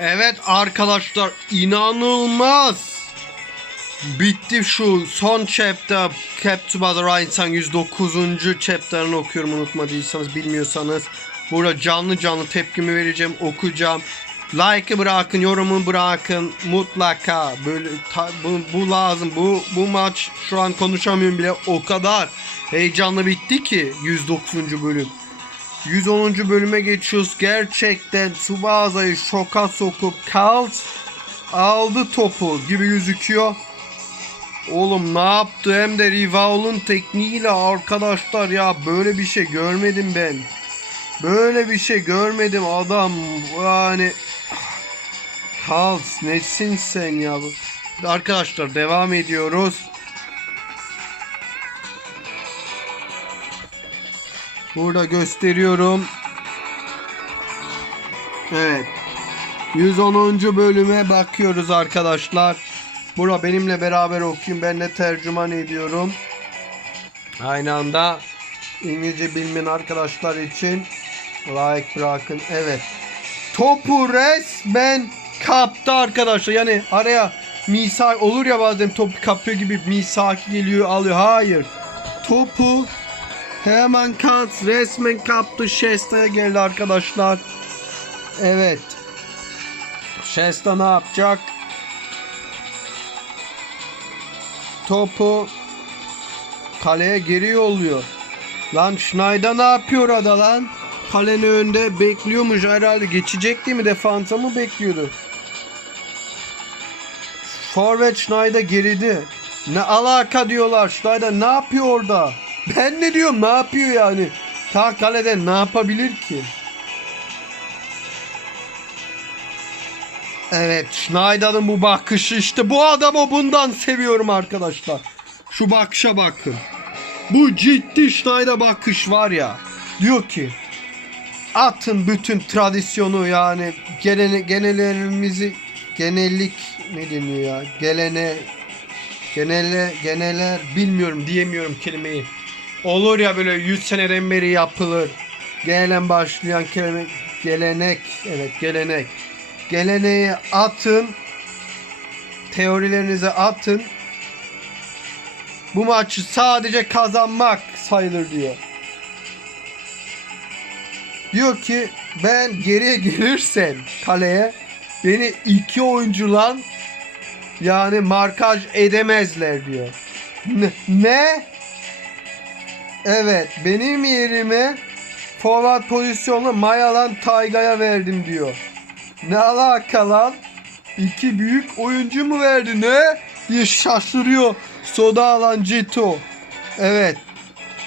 Evet arkadaşlar inanılmaz. Bitti şu son chapter Capture by the Ryan 109. chapter'ını okuyorum unutmadıysanız bilmiyorsanız. Burada canlı canlı tepkimi vereceğim okuyacağım. Like'ı bırakın, yorumu bırakın mutlaka. Böyle ta- bu, bu lazım. Bu bu maç şu an konuşamıyorum bile. O kadar heyecanlı bitti ki 109. bölüm. 110. bölüme geçiyoruz. Gerçekten Tsubasa'yı şoka sokup Kalt aldı topu gibi gözüküyor. Oğlum ne yaptı hem de Rival'ın tekniğiyle arkadaşlar ya böyle bir şey görmedim ben. Böyle bir şey görmedim adam yani Kalt nesin sen ya Arkadaşlar devam ediyoruz. Burada gösteriyorum. Evet. 110. bölüme bakıyoruz arkadaşlar. Bura benimle beraber okuyun. Ben de tercüman ediyorum. Aynı anda İngilizce bilmeyen arkadaşlar için like bırakın. Evet. Topu resmen kaptı arkadaşlar. Yani araya misak olur ya bazen topu kapıyor gibi misak geliyor alıyor. Hayır. Topu Hemen Kant resmen kaptı. Shesta'ya geldi arkadaşlar. Evet. Shesta ne yapacak? Topu kaleye geri yolluyor. Lan Schneider ne yapıyor orada lan? Kalenin önünde bekliyormuş herhalde. Geçecek değil mi? Defansa mı bekliyordu? Forvet Schneider geride. Ne alaka diyorlar. Schneider ne yapıyor orada? Ben ne diyorum ne yapıyor yani? Ta kalede ne yapabilir ki? Evet Schneider'ın bu bakışı işte bu adamı bundan seviyorum arkadaşlar. Şu bakışa bakın. Bu ciddi Schneider bakış var ya. Diyor ki atın bütün tradisyonu yani genel, genellerimizi genellik ne deniyor ya gelene genele geneler bilmiyorum diyemiyorum kelimeyi. Olur ya böyle 100 seneden beri yapılır. Gelen başlayan kelime gelenek. Evet gelenek. Geleneği atın. Teorilerinize atın. Bu maçı sadece kazanmak sayılır diyor. Diyor ki ben geriye gelirsem kaleye beni iki oyunculan yani markaj edemezler diyor. Ne? ne? Evet benim yerime forward pozisyonlu Mayalan Tayga'ya verdim diyor. Ne alaka lan? İki büyük oyuncu mu verdi ne? diye şaşırıyor Soda alan Cito. Evet.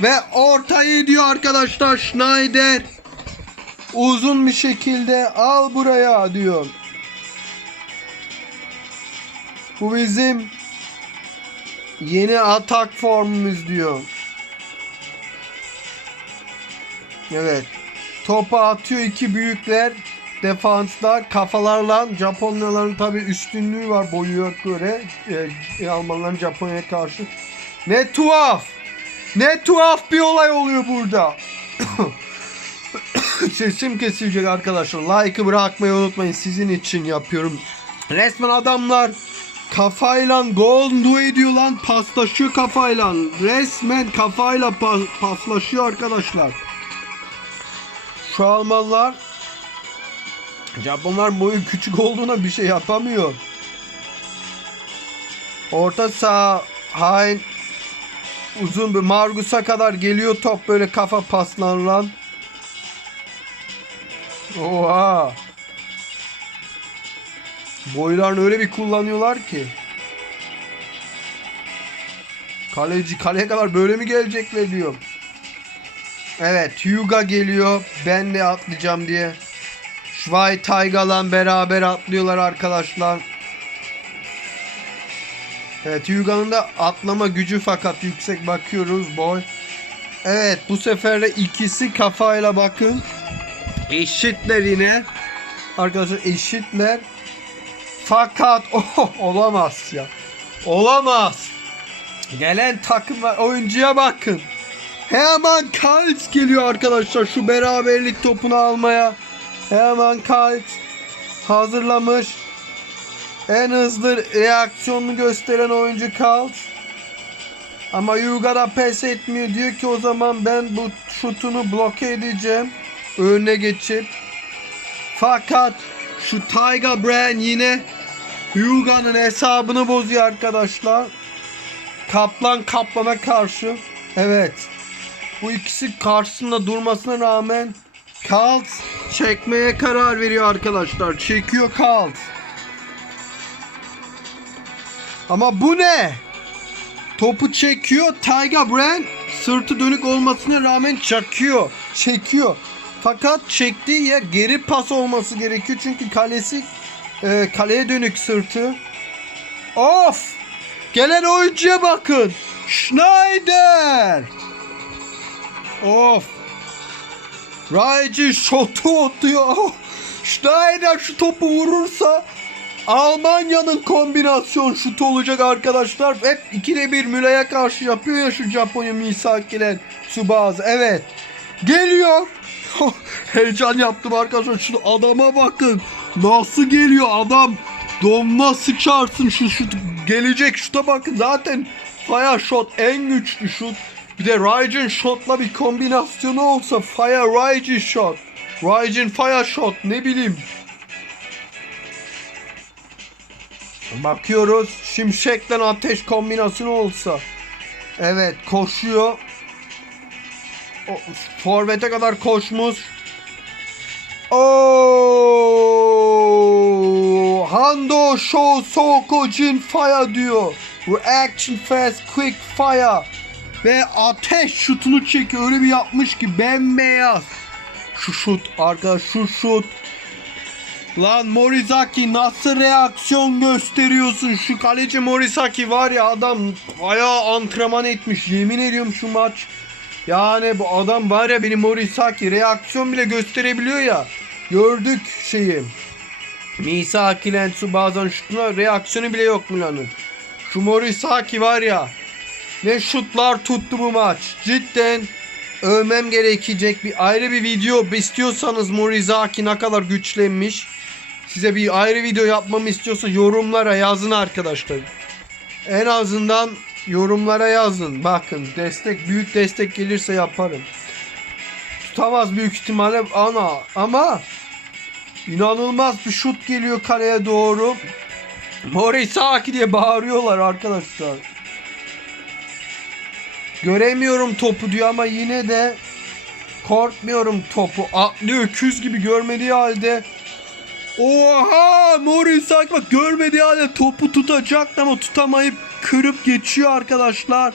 Ve ortayı diyor arkadaşlar Schneider. Uzun bir şekilde al buraya diyor. Bu bizim yeni atak formumuz diyor. Evet. Topu atıyor iki büyükler. Defanslar kafalarla Japonyaların tabi üstünlüğü var boyuya göre. E, Almanların Japonya'ya karşı. Ne tuhaf. Ne tuhaf bir olay oluyor burada. Sesim kesilecek arkadaşlar. Like'ı bırakmayı unutmayın. Sizin için yapıyorum. Resmen adamlar kafayla gol du ediyor lan. Paslaşıyor kafayla. Resmen kafayla pa- paslaşıyor arkadaşlar. Şu Almanlar Japonlar boyu küçük olduğuna bir şey yapamıyor. Orta saha hain uzun bir Margus'a kadar geliyor top böyle kafa paslarla. Oha. Boylarını öyle bir kullanıyorlar ki. Kaleci kaleye kadar böyle mi gelecekler diyor. Evet Hyuga geliyor. Ben de atlayacağım diye. Schweitaiga'la beraber atlıyorlar arkadaşlar. Evet Hyuga'nın da atlama gücü fakat yüksek bakıyoruz boy. Evet bu sefer de ikisi kafayla bakın. Eşitler yine. Arkadaşlar eşitler. Fakat oh, olamaz ya. Olamaz. Gelen takım oyuncuya bakın. Hemen Kalt geliyor arkadaşlar şu beraberlik topunu almaya. Hemen Kalt hazırlamış. En hızlı reaksiyonunu gösteren oyuncu Kalt. Ama Yuga da pes etmiyor. Diyor ki o zaman ben bu şutunu bloke edeceğim. Önüne geçip. Fakat şu Taiga Brand yine Yuga'nın hesabını bozuyor arkadaşlar. Kaplan kaplana karşı. Evet. Bu ikisi karşısında durmasına rağmen Kalt çekmeye karar veriyor arkadaşlar. Çekiyor Kalt. Ama bu ne? Topu çekiyor. Taiga Brand sırtı dönük olmasına rağmen çakıyor. Çekiyor. Fakat çektiği yer geri pas olması gerekiyor. Çünkü kalesi e, kaleye dönük sırtı. Of! Gelen oyuncuya bakın. Schneider. Of. Raici şotu atıyor. Schneider şu topu vurursa Almanya'nın kombinasyon şutu olacak arkadaşlar. Hep ikide bir Müla'ya karşı yapıyor ya şu Japonya Misakilen Tsubasa. Evet. Geliyor. Heyecan yaptım arkadaşlar. Şu adama bakın. Nasıl geliyor adam. Donma sıçarsın şu şut. Gelecek şuta bakın. Zaten fire shot en güçlü şut. Bir de Raijin shotla bir kombinasyonu olsa fire Raijin shot. Raijin fire shot ne bileyim. Bakıyoruz. Şimşekten ateş kombinasyonu olsa. Evet koşuyor. Forvete kadar koşmuş. Oo, Hando Show Sokojin Fire diyor. Reaction fast quick fire. Ve ateş şutunu çekiyor. Öyle bir yapmış ki bembeyaz. Şu şut arkadaş şu şut. Lan Morizaki nasıl reaksiyon gösteriyorsun? Şu kaleci Morizaki var ya adam bayağı antrenman etmiş. Yemin ediyorum şu maç. Yani bu adam var ya benim Morizaki reaksiyon bile gösterebiliyor ya. Gördük şeyi. Misaki Lentsu bazen şutuna reaksiyonu bile yok Milan'ın. Şu Morizaki var ya. Ne şutlar tuttu bu maç. Cidden övmem gerekecek bir ayrı bir video istiyorsanız Morizaki ne kadar güçlenmiş. Size bir ayrı video yapmamı istiyorsa yorumlara yazın arkadaşlar. En azından yorumlara yazın. Bakın destek büyük destek gelirse yaparım. Tutamaz büyük ihtimalle ana ama inanılmaz bir şut geliyor kaleye doğru. Morisaki diye bağırıyorlar arkadaşlar. Göremiyorum topu diyor ama yine de korkmuyorum topu. Atlıyor öküz gibi görmediği halde. Oha Morisaki bak görmediği halde topu tutacak ama tutamayıp kırıp geçiyor arkadaşlar.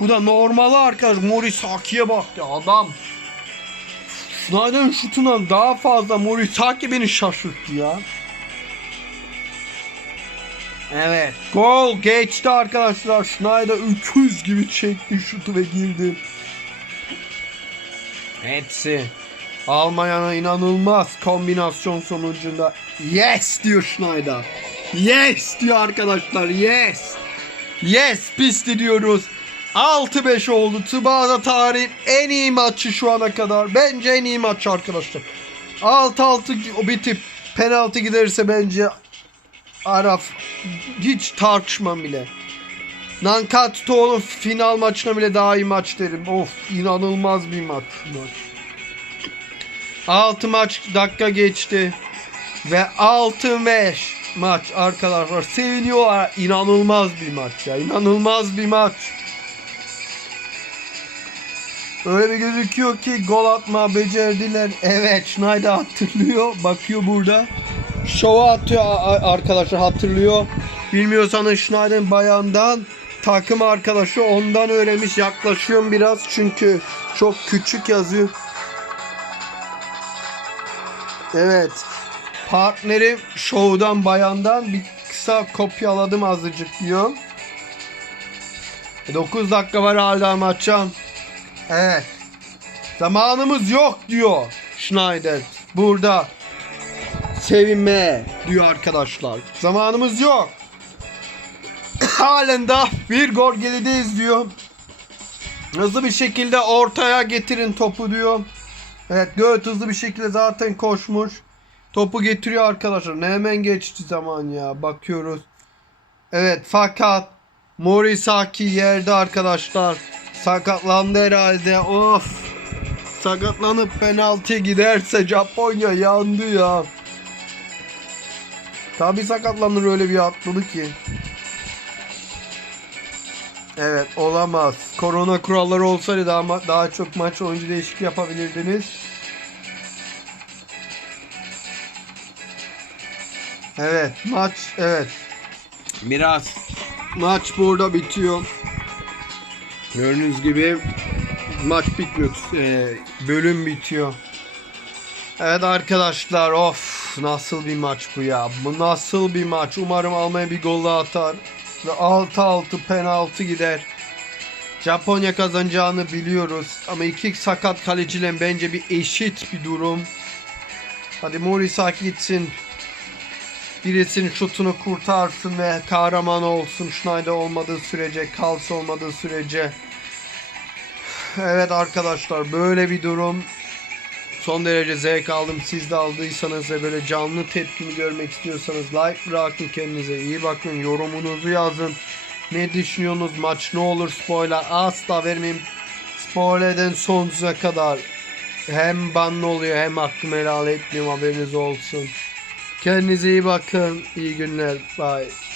Bu da normal arkadaş. Morisaki'ye bak ya adam. Schneider'ın şutundan daha fazla Morisaki beni şaşırttı ya. Evet. Gol geçti arkadaşlar. Schneider öküz gibi çekti şutu ve girdi. Hepsi. Almanya'na inanılmaz kombinasyon sonucunda. Yes diyor Schneider. Yes diyor arkadaşlar. Yes. Yes pisti diyoruz. 6-5 oldu. Tsubasa tarihin en iyi maçı şu ana kadar. Bence en iyi maç arkadaşlar. 6-6 bitip penaltı giderse bence Araf hiç tartışmam bile. Nankatsu'nun final maçına bile daha iyi maç derim. Of inanılmaz bir maç maç. 6 maç dakika geçti. Ve 6-5 maç arkadaşlar. Seviniyorlar. İnanılmaz bir maç ya. İnanılmaz bir maç. Öyle bir gözüküyor ki gol atma becerdiler. Evet Schneider hatırlıyor. Bakıyor burada. Şova atıyor arkadaşlar hatırlıyor. Bilmiyorsanız Schneider'in bayandan takım arkadaşı ondan öğrenmiş. Yaklaşıyorum biraz çünkü çok küçük yazıyor. Evet. Partnerim şovdan bayandan bir kısa kopyaladım azıcık diyor. 9 dakika var hala maça. Evet. Zamanımız yok diyor Schneider. Burada sevinme diyor arkadaşlar. Zamanımız yok. Halen daha bir gol gerideyiz diyor. Hızlı bir şekilde ortaya getirin topu diyor. Evet Göğüt hızlı bir şekilde zaten koşmuş. Topu getiriyor arkadaşlar. Ne hemen geçti zaman ya. Bakıyoruz. Evet fakat Morisaki yerde arkadaşlar. Sakatlandı herhalde. Of. Sakatlanıp penaltı giderse Japonya yandı ya. Tabi sakatlanır öyle bir atladı ki. Evet olamaz. Korona kuralları olsaydı daha, daha çok maç oyuncu değişikliği yapabilirdiniz. Evet maç evet. Biraz maç burada bitiyor. Gördüğünüz gibi maç bitmiyor. Ee, bölüm bitiyor. Evet arkadaşlar of nasıl bir maç bu ya. Bu nasıl bir maç. Umarım Almanya bir gol daha atar. Ve 6-6 penaltı gider. Japonya kazanacağını biliyoruz. Ama iki sakat kaleciyle bence bir eşit bir durum. Hadi Morisaki gitsin. Birisinin şutunu kurtarsın ve kahraman olsun. Schneider olmadığı sürece, Kals olmadığı sürece. Evet arkadaşlar böyle bir durum. Son derece zevk aldım. Siz de aldıysanız ve böyle canlı tepkimi görmek istiyorsanız like bırakın kendinize. iyi bakın. Yorumunuzu yazın. Ne düşünüyorsunuz? Maç ne olur? Spoiler asla vermeyeyim. Spoilerden sonsuza kadar. Hem banlı oluyor hem hakkımı helal etmiyorum haberiniz olsun. Kendinize iyi bakın. İyi günler. Bye.